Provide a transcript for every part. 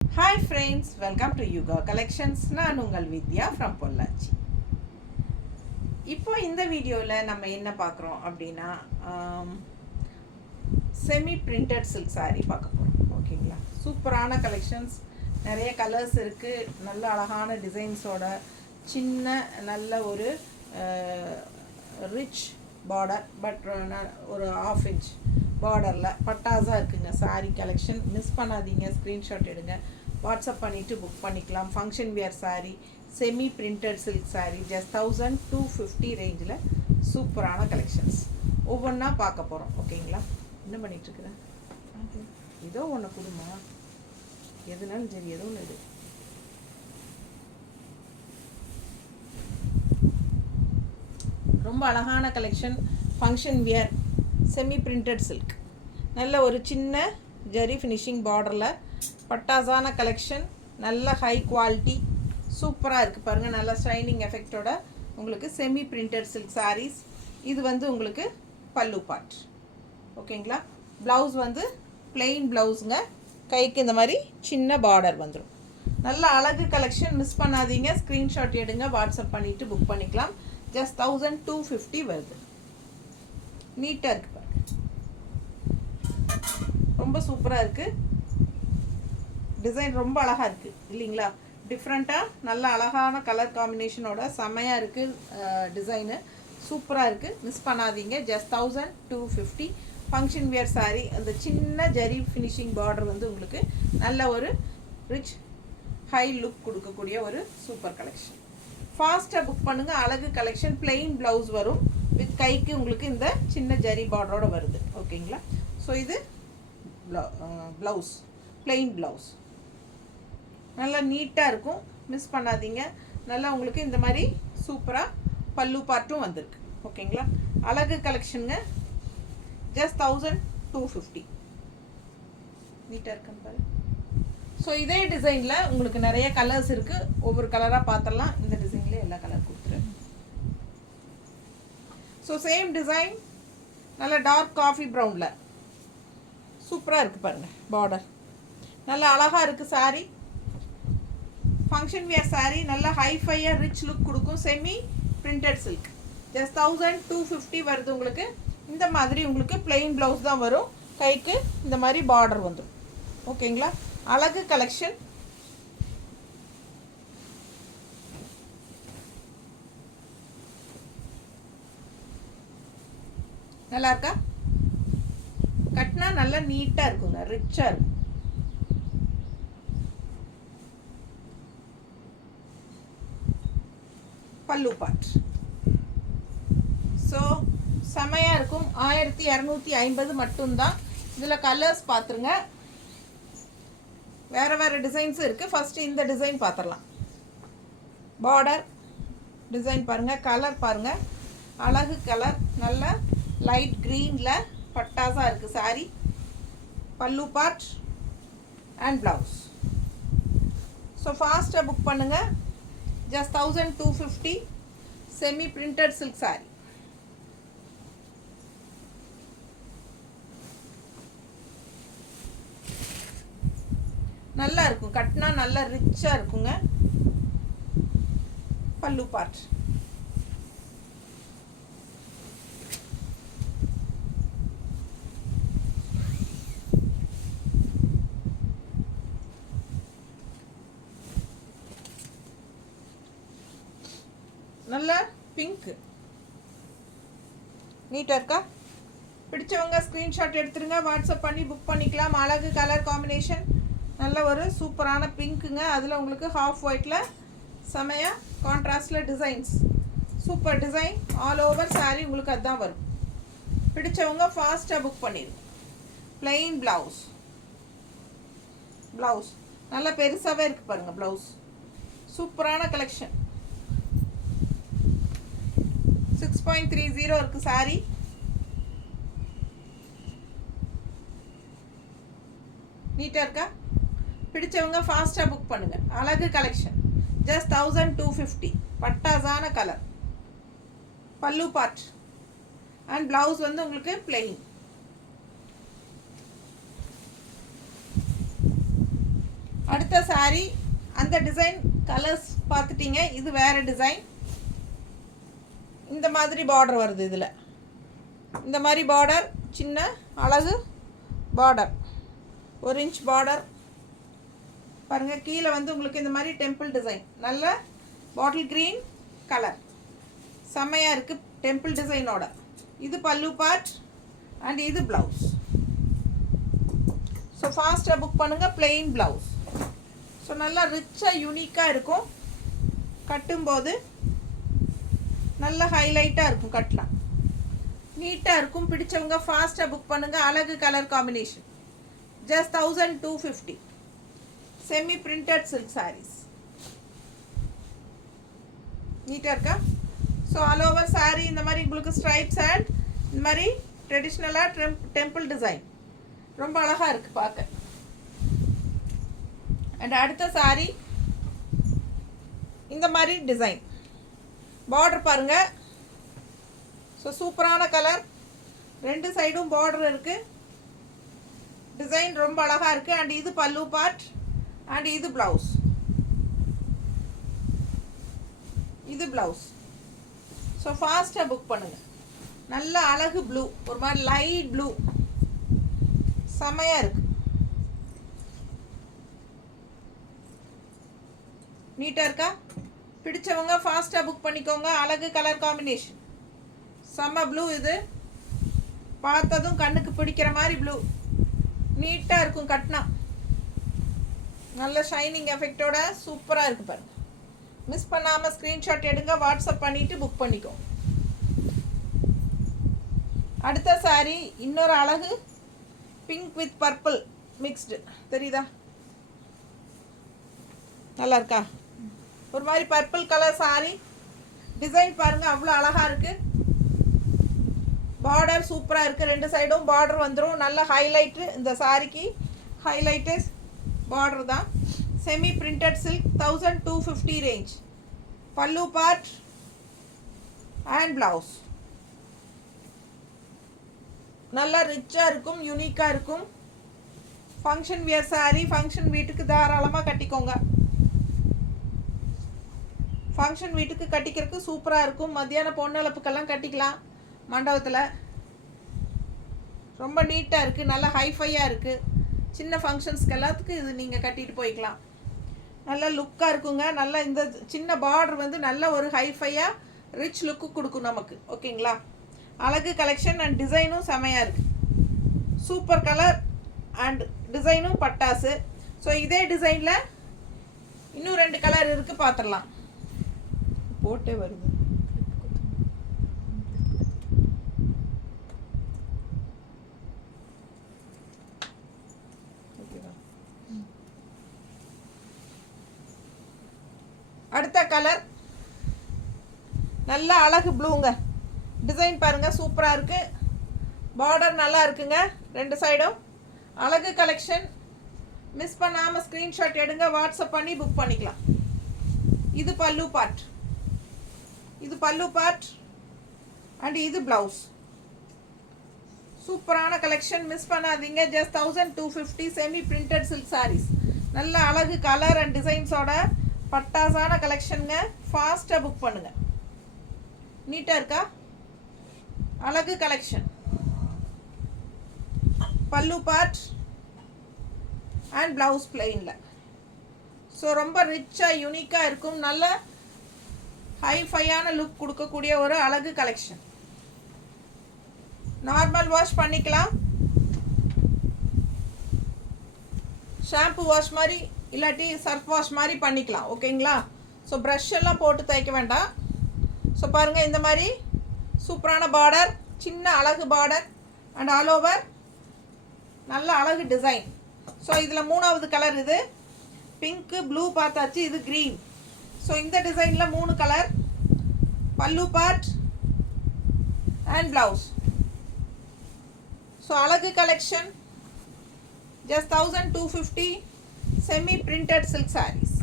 Hi friends, welcome to Yuga Collections. நான் உங்கள் வித்யா from Pollachi. இப்போ இந்த வீடியோவில் நம்ம என்ன பார்க்குறோம் அப்படின்னா செமி பிரிண்டட் சில்க் saree பார்க்க போகிறோம். ஓகேங்களா, சூப்பரான கலெக்ஷன்ஸ், நிறைய கலர்ஸ் இருக்குது, நல்ல அழகான டிசைன்ஸோட சின்ன நல்ல ஒரு ரிச் பார்டர், பட் ஒரு 1/2 inch பார்டரில் பட்டாஸாக இருக்குங்க saree கலெக்ஷன். மிஸ் பண்ணாதீங்க, ஸ்க்ரீன்ஷாட் எடுங்க, வாட்ஸ்அப் பண்ணிவிட்டு புக் பண்ணிக்கலாம். Function wear saree, semi printed silk saree, just 1250 ரேஞ்சில் சூப்பரான கலெக்ஷன்ஸ் ஒவ்வொன்றா பார்க்க போகிறோம். ஓகேங்களா, என்ன பண்ணிகிட்ருக்குறேன், ஏதோ ஒன்று கொடுமா, எதுனாலும் சரி, ஏதோ ஒன்று இது. ரொம்ப அழகான collection, function wear semi printed silk, நல்ல ஒரு சின்ன ஜரி ஃபினிஷிங் பார்டரில் பட்டாஸான கலெக்ஷன், நல்ல ஹை குவாலிட்டி, சூப்பராக இருக்குது பாருங்கள். நல்ல ஷைனிங் எஃபெக்டோட உங்களுக்கு செமி பிரிண்டட் சில்க் sarees. இது வந்து உங்களுக்கு பல்லு பார்ட். ஓகேங்களா, ப்ளவுஸ் வந்து பிளெயின் ப்ளவுஸுங்க, கைக்கு இந்த மாதிரி சின்ன பார்டர் வந்துடும். நல்ல அழகு கலெக்ஷன், மிஸ் பண்ணாதீங்க, ஸ்க்ரீன்ஷாட் எடுங்க, வாட்ஸ்அப் பண்ணிவிட்டு புக் பண்ணிக்கலாம். ஜஸ்ட் 1250 வருது. நீட்டாக இருக்குது பாருங்க, ரொம்ப சூப்பராக இருக்குது. டிசைன் ரொம்ப அழகாக இருக்குது இல்லைங்களா, டிஃப்ரெண்ட்டாக நல்ல அழகான கலர் காம்பினேஷனோட செமையாக இருக்குது. டிசைனு சூப்பராக இருக்குது, மிஸ் பண்ணாதீங்க. Just 1250 function wear saree. அந்த சின்ன ஜரி ஃபினிஷிங் பார்டர் வந்து உங்களுக்கு நல்ல ஒரு ரிச் ஹை லுக் கொடுக்கக்கூடிய ஒரு சூப்பர் கலெக்ஷன். ஃபாஸ்ட்டாக புக் பண்ணுங்கள். அழகு கலெக்ஷன், பிளெயின் ப்ளவுஸ் வரும், வித் கைக்கு உங்களுக்கு இந்த சின்ன ஜரி பார்டரோட வருது. ஓகேங்களா, ஸோ இது ப்ளவுஸ், பிளெயின் ப்ளவுஸ், நல்லா நீட்டாக இருக்கும், மிஸ் பண்ணாதீங்க. நல்லா உங்களுக்கு இந்த மாதிரி சூப்பராக பல்லு பார்ட்டும் வந்திருக்கு. ஓகேங்களா, அழகு கலெக்ஷனுங்க, ஜஸ்ட் 1250. நீட்டாக இருக்குன்னு பாரு. ஸோ இதே டிசைனில் உங்களுக்கு நிறைய கலர்ஸ் இருக்குது, ஒவ்வொரு கலராக பார்த்துடலாம். இந்த டிசைனில் எல்லா கலர் கொடுத்துருவேன். ஸோ சேம் டிசைன், நல்ல டார்க் காஃபி ப்ரௌனில் சூப்பராக இருக்குது பாருங்கள். பார்டர் நல்ல அழகாக இருக்குது. saree ஃபங்க்ஷன் வியர் saree, நல்ல ஹைஃபையாக ரிச் லுக் கொடுக்கும். செமி பிரிண்டட் சில்க், ஜஸ்ட் 1250 வருது உங்களுக்கு. இந்த மாதிரி உங்களுக்கு பிளெயின் ப்ளவுஸ் தான் வரும், கைக்கு இந்த மாதிரி பார்டர் வந்துடும். ஓகேங்களா, அழகு கலெக்ஷன். நல்லா இருக்கா, கட்டினா நல்லா நீட்டாக இருக்குங்க, ரிச்சாக இருக்கும். பல்லு பார்ட் ஸோ செமையாக இருக்கும். 1250 மட்டும்தான். இதில் கலர்ஸ் பார்த்துருங்க, வேறு வேறு டிசைன்ஸும் இருக்குது. ஃபஸ்ட்டு இந்த டிசைன் பார்த்துடலாம். பார்டர் டிசைன் பாருங்கள், கலர் பாருங்கள், அழகு கலர், நல்ல லைட் க்ரீனில் பட்டாஸாக இருக்குது saree. பல்லு பார்ட் அண்ட் ப்ளவுஸ். ஸோ ஃபாஸ்ட்டாக புக் பண்ணுங்கள். Just 1250 semi printed silk saree. நல்லா இருக்கும், கட்டினா நல்லா ரிச்சாக இருக்குங்க. பல்லு பார்ட், நல்ல பிங்க், நீட்டாக இருக்கா. பிடிச்சவங்க ஸ்க்ரீன்ஷாட் எடுத்துருங்க, வாட்ஸ்அப் பண்ணி புக் பண்ணிக்கலாம். அழகு கலர் காம்பினேஷன், நல்ல ஒரு சூப்பரான பிங்க்குங்க. அதில் உங்களுக்கு ஹாஃப் ஒயிட்டில் செமையாக கான்ட்ராஸ்டில் designs, super design. All over saree உங்களுக்கு அதுதான் வரும். பிடிச்சவங்க ஃபாஸ்ட்டாக புக் பண்ணிடுங்க. பிளெயின் ப்ளவுஸ், ப்ளவுஸ் நல்லா பெருசாகவே இருக்குது பாருங்கள். ப்ளவுஸ் சூப்பரான கலெக்ஷன், 6.30 இருக்குது saree. நீட்டாக இருக்கா, பிடிச்சவங்க ஃபாஸ்ட்டாக புக் பண்ணுங்கள். அழகு collection, just 1250. பட்டாஸான colour, pallu part and blouse வந்து உங்களுக்கு அடுத்த saree அந்த டிசைன் கலர்ஸ் பார்த்துட்டீங்க. இது வேறு டிசைன். இந்த மாதிரி பார்டர் வருது. இதில் இந்த மாதிரி பார்டர், சின்ன அழகு பார்டர், 1 இன்ச் பார்டர் பாருங்கள். கீழே வந்து உங்களுக்கு இந்த மாதிரி டெம்பிள் டிசைன், நல்ல பாட்டில் க்ரீன் கலர், செம்மையாக இருக்குது டெம்பிள் டிசைனோட. இது பல்லு பார்ட் அண்ட் இது ப்ளவுஸ். ஸோ ஃபாஸ்ட்டாக புக் பண்ணுங்கள். Plain blouse. ஸோ நல்லா ரிச்சாக யூனிக்காக இருக்கும். கட்டும்போது நல்ல ஹைலைட்டாக இருக்கும். கட்டலாம் நீட்டாக இருக்கும். பிடிச்சவங்க ஃபாஸ்ட்டாக புக் பண்ணுங்கள். அழகு colour combination. Just 1250. Semi printed silk saris. நீட்டாக இருக்கா? ஸோ ஆல் ஓவர் சாரீ இந்த மாதிரி உங்களுக்கு ஸ்ட்ரைப்ஸ் அண்ட் இந்த மாதிரி ட்ரெடிஷ்னலாக டெம்பிள் டிசைன் ரொம்ப அழகாக இருக்குது பார்க்க. அண்ட் அடுத்த சாரீ இந்த மாதிரி டிசைன் பார்டர் பாருங்கள். ஸோ சூப்பரான கலர், 2 சைடும் பார்டர் இருக்குது. டிசைன் ரொம்ப அழகாக இருக்குது. அண்ட் இது பல்லு பார்ட் அண்ட் இது ப்ளவுஸ். இது ப்ளவுஸ். ஸோ ஃபாஸ்ட்டாக புக் பண்ணுங்கள். நல்ல அழகு ப்ளூ, ஒரு மாதிரி லைட் ப்ளூ, செமையாக இருக்குது. நீட்டாக இருக்கா? பிடிச்சவங்க ஃபாஸ்ட்டாக புக் பண்ணிக்கோங்க. அழகு கலர் காம்பினேஷன், செம்ம ப்ளூ. இது பார்த்ததும் கண்ணுக்கு பிடிக்கிற மாதிரி ப்ளூ. நீட்டாக இருக்கும். கட்டினா நல்ல ஷைனிங் எஃபெக்டோட சூப்பராக இருக்குது பாருங்கள். மிஸ் பண்ணாமல் ஸ்க்ரீன்ஷாட் எடுங்க, வாட்ஸ்அப் பண்ணிவிட்டு புக் பண்ணிக்கோ. அடுத்த சாரீ இன்னொரு அழகு பிங்க் வித் பர்பிள் மிக்ஸ்டு. தெரியுதா? நல்லா இருக்கா? ஒரு மாதிரி பர்பிள் கலர் சாரீ. டிசைன் பாருங்கள், அவ்வளோ அழகாக இருக்குது. பார்டர் சூப்பராக இருக்குது. 2 சைடும் பார்டர் வந்துடும். நல்ல ஹைலைட்டு. இந்த சாரிக்கு ஹைலைட்டு பார்டர் தான். Semi printed silk, 1250 range. பல்லு பார்ட் அண்ட் ப்ளவுஸ். நல்லா ரிச்சாக இருக்கும், யூனிக்காக இருக்கும். Function wear sari. ஃபங்க்ஷன் வீட்டுக்கு தாராளமாக கட்டிக்கோங்க. ஃபங்க்ஷன் வீட்டுக்கு கட்டிக்கிறதுக்கு சூப்பராக இருக்கும். மத்தியான பொண்ணளப்புக்கெல்லாம் கட்டிக்கலாம் மண்டபத்தில். ரொம்ப நீட்டாக இருக்குது. நல்லா ஹைஃபையாக இருக்குது. சின்ன ஃபங்க்ஷன்ஸ்க்கு எல்லாத்துக்கும் இது நீங்கள் கட்டிட்டு போய்க்கலாம். நல்ல லுக்காக இருக்குங்க. நல்ல இந்த சின்ன பார்டர் வந்து நல்ல ஒரு ஹைஃபையாக ரிச் லுக்கு கொடுக்கும் நமக்கு. ஓகேங்களா? அழகு கலெக்ஷன் அண்ட் டிசைனும் செமையாக இருக்குது. சூப்பர் கலர் அண்ட் டிசைனும் பட்டாசு. ஸோ இதே டிசைனில் இன்னும் 2 கலர் இருக்குது, பார்த்துடலாம். போட்டே வருது. அடுத்த கலர் நல்ல அழகு ப்ளூங்க. டிசைன் பாருங்கள், சூப்பராக இருக்குது. பார்டர் நல்லா இருக்குங்க 2 சைடும். அழகு கலெக்ஷன். மிஸ் பண்ணாமல் ஸ்க்ரீன்ஷாட் எடுங்க, வாட்ஸ்அப் பண்ணி புக் பண்ணிக்கலாம். இது பல்லு பார்ட். இது பல்லு பார்ட் அண்ட் இது ப்ளவுஸ். சூப்பரான கலெக்ஷன், மிஸ் பண்ணாதீங்க. Just 1250 semi printed silk saris. நல்ல அழகு கலர் அண்ட் டிசைன்ஸோட பட்டாசான கலெக்ஷனுங்க. ஃபாஸ்ட்டாக புக் பண்ணுங்கள். நீட்டாக இருக்கா? அழகு கலெக்ஷன். பல்லு பார்ட் அண்ட் ப்ளவுஸ் பிளெயினில். ஸோ ரொம்ப ரிச்சாக யூனிக்காக இருக்கும். நல்ல ஹைஃபையான லுக் கொடுக்கக்கூடிய ஒரு அழகு கலெக்ஷன். நார்மல் வாஷ் பண்ணிக்கலாம், ஷாம்பு வாஷ் மாதிரி இல்லாட்டி சர்ஃப் வாஷ் மாதிரி பண்ணிக்கலாம். ஓகேங்களா? ஸோ ப்ரஷ் எல்லாம் போட்டு தைக்க வேண்டாம். ஸோ பாருங்கள், இந்த மாதிரி சூப்பரான பார்டர், சின்ன அழகு பார்டர் அண்ட் ஆல் ஓவர் நல்ல அழகு டிசைன். ஸோ இதில் 3வது கலர். இது பிங்க்கு, ப்ளூ பார்த்தாச்சு. இது க்ரீன். ஸோ இந்த டிசைனில் 3 colour. Pallu part and blouse. So அழகு collection. Just 1250 semi printed silk saris.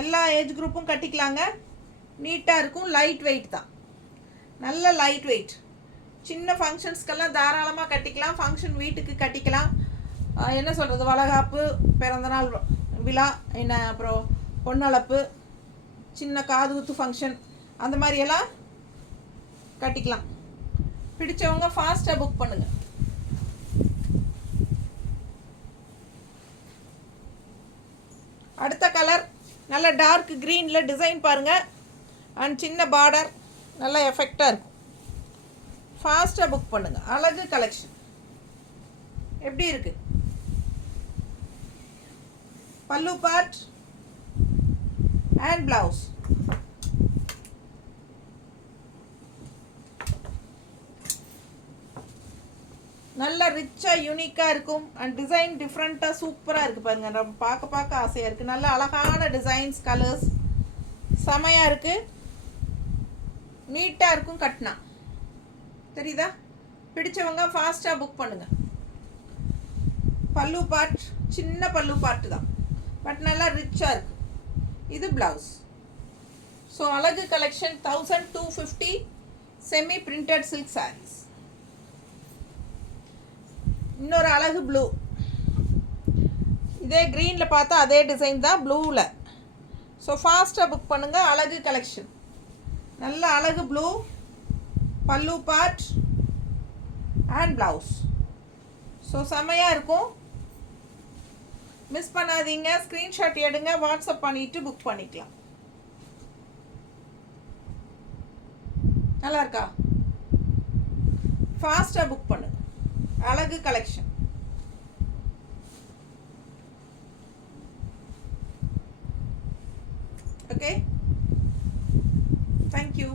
எல்லா ஏஜ் குரூப்பும் கட்டிக்கலாங்க. நீட்டாக இருக்கும். லைட் வெயிட் தான், நல்ல லைட் வெயிட். சின்ன ஃபங்க்ஷன்ஸ்க்கெல்லாம் தாராளமாக கட்டிக்கலாம். ஃபங்க்ஷன் வீட்டுக்கு கட்டிக்கலாம். என்ன சொல்கிறது, வளகாப்பு, பிறந்தநாள் விழா, என்ன அப்புறம் பொண்ணளப்பு, சின்ன காது குத்து ஃபங்க்ஷன், அந்த மாதிரியெல்லாம் கட்டிக்கலாம். பிடிச்சவங்க ஃபாஸ்ட்டாக புக் பண்ணுங்கள். அடுத்த கலர் நல்ல டார்க் க்ரீனில் டிசைன் பாருங்கள். அண்ட் சின்ன பார்டர் நல்லா எஃபெக்டாக இருக்கும். ஃபாஸ்ட்டாக புக் பண்ணுங்கள். அழகு கலெக்ஷன். எப்படி இருக்குது? பல்லு பார்ட் அண்ட் ப்ளவுஸ். நல்லா ரிச்சாக யூனிக்காக இருக்கும். அண்ட் டிசைன் டிஃப்ரெண்ட்டாக சூப்பராக இருக்குது பாருங்கள். நம்ம பார்க்க ஆசையாக இருக்குது. நல்ல அழகான டிசைன்ஸ், கலர்ஸ் செமையாக இருக்குது. நீட்டாக இருக்கும் கட்டினா. தெரியுதா? பிடிச்சவங்க ஃபாஸ்ட்டாக புக் பண்ணுங்கள். பல்லு பார்ட் சின்ன பல்லு பார்ட்டு தான், பட் நல்லா ரிச்சாக இருக்குது. இது ப்ளவுஸ். ஸோ அழகு collection 1250 semi printed silk saris. இன்னொரு அழகு ப்ளூ. இதே க்ரீனில் பார்த்தா அதே டிசைன் தான் ப்ளூவில். ஸோ ஃபாஸ்ட்டாக புக் பண்ணுங்கள். அழகு கலெக்ஷன். நல்ல அழகு ப்ளூ, பல்லு பார்ட் அண்ட் ப்ளவுஸ். ஸோ செமையாக இருக்கும். மிஸ் பண்ணாதீங்க. ஸ்க்ரீன்ஷாட் எடுங்க, வாட்ஸ்அப் பண்ணிவிட்டு புக் பண்ணிக்கலாம். நல்லா இருக்கா? ஃபாஸ்ட்டாக புக் பண்ணுங்க. அழகு கலெக்ஷன். Okay, thank you.